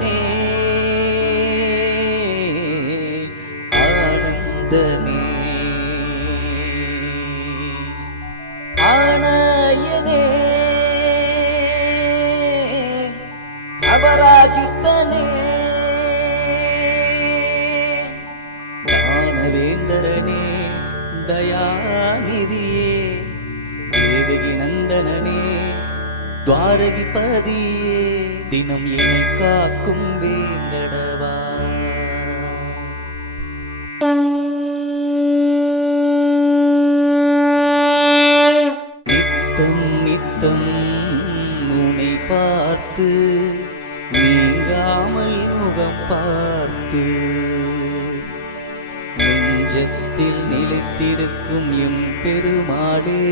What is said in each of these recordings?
ஆனந்தனே ஆனந்தனே ஆனாயனே. அபராஜித்தனே. ஞானவேந்தரனே தயாநிதியே. தேவகி நந்தனனே துவாரகிபதியே தினம் என்னை காக்கும் வேங்கடவா? நித்தம் நித்தம் உனை பார்த்து நீங்காமல் முகம் பார்த்து நெஞ்சத்தில் நிலைத்திருக்கும் எம் பெருமாடே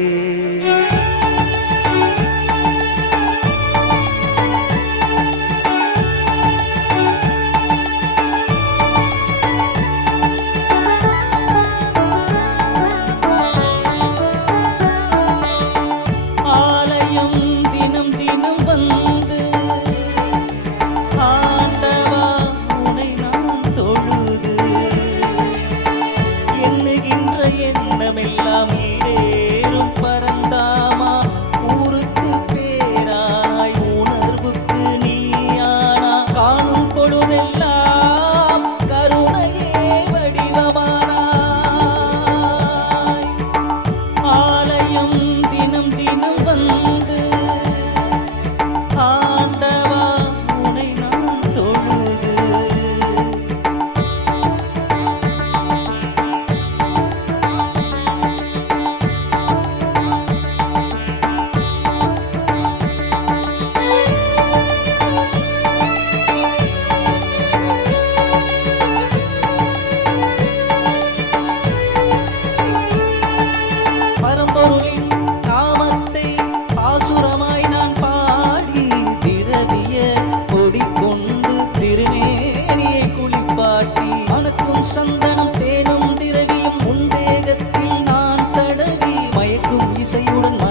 say you don't mind.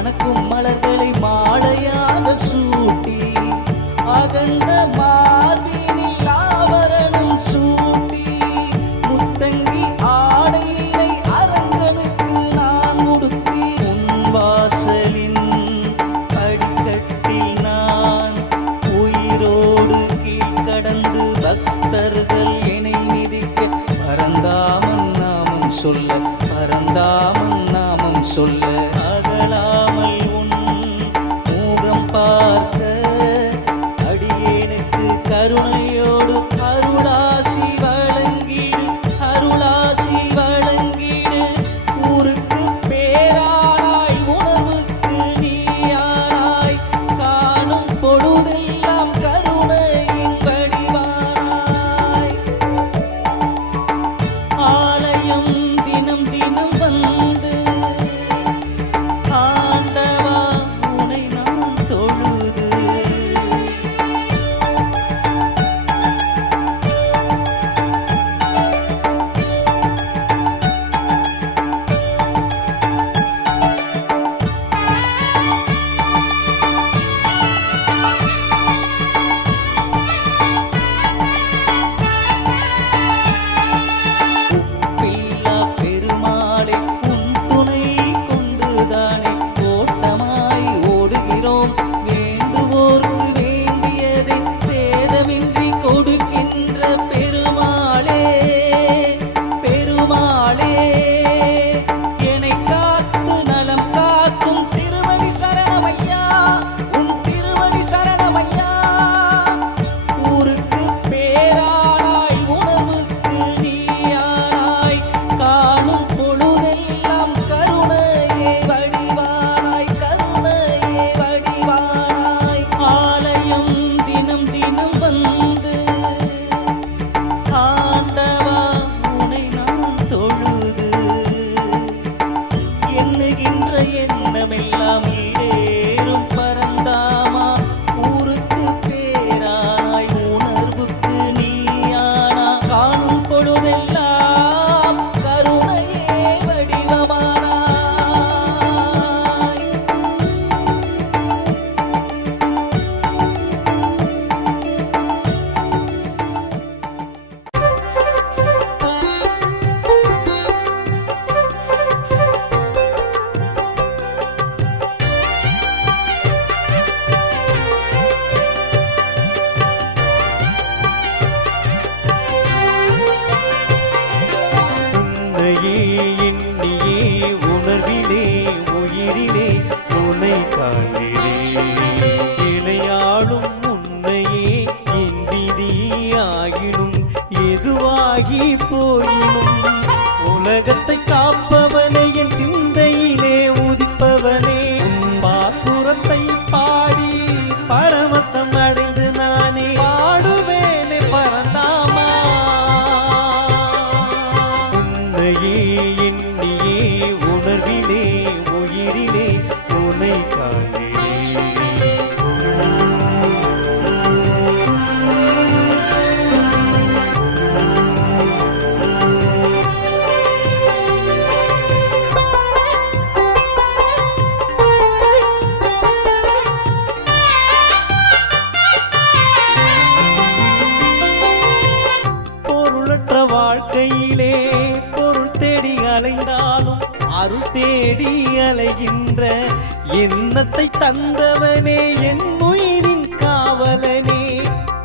தந்தவனே என் உயிரின் காவலனே.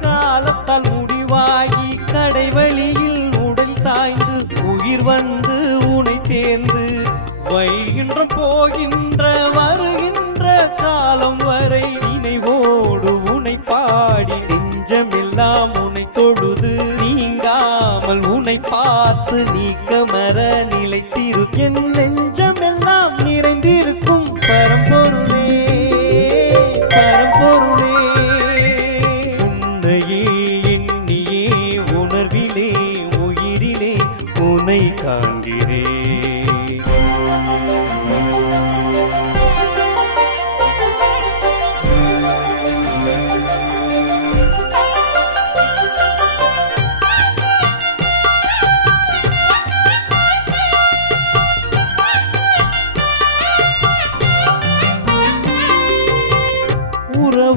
காலத்தால் முடிவாகி கடைவழியில் உடல் தாய்ந்து உயிர் வந்து உனை தேர்ந்து வைகின்ற போகின்ற வருகின்ற காலம் வரை நினைவோடு உனை பாடி நெஞ்சமெல்லாம் உனை தொழுது நீங்காமல் உனை பார்த்து நீக்கமர நிலைத்திரு. என்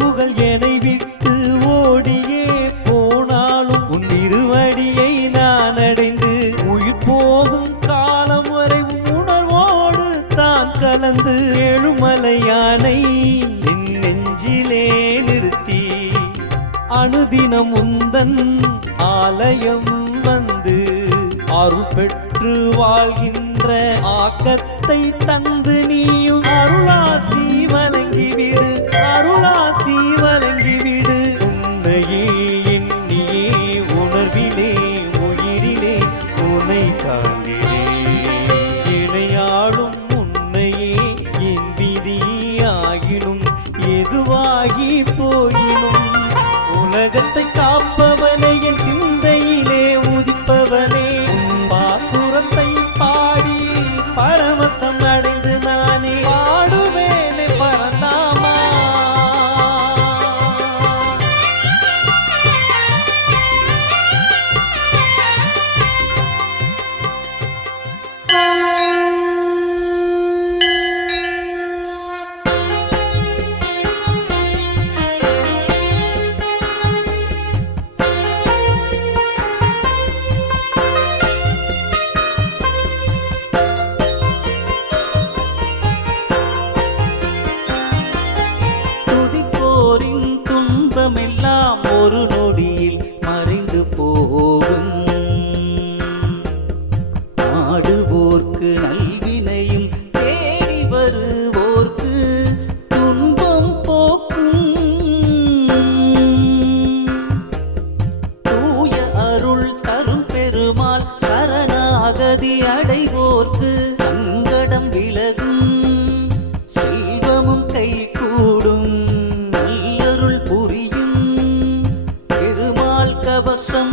உறவுகள் என்னை விட்டு ஓடியே போனாலும் உன் இருவடியை நான் அடைந்து உயிர் போகும் காலம் வரை உணர்வோடு தான் கலந்து ஏழுமலையானை என் நெஞ்சிலே நிறுத்தி. அனுதினம் உந்தன் ஆலயம் வந்து அருள் பெற்று வாழ்கின்ற என்ற ஆக்கத்தை தந்து நீயும் அருளாசி வழங்கிவிடு அருளாசி வழங்கிவிடு. உன்னையே எண்ணியே உணர்விலே உயிரிலே உனை காண்கிறேன் இணையாளும் உன்னையே என் விதியாகினும் எதுவாகி ദിവസം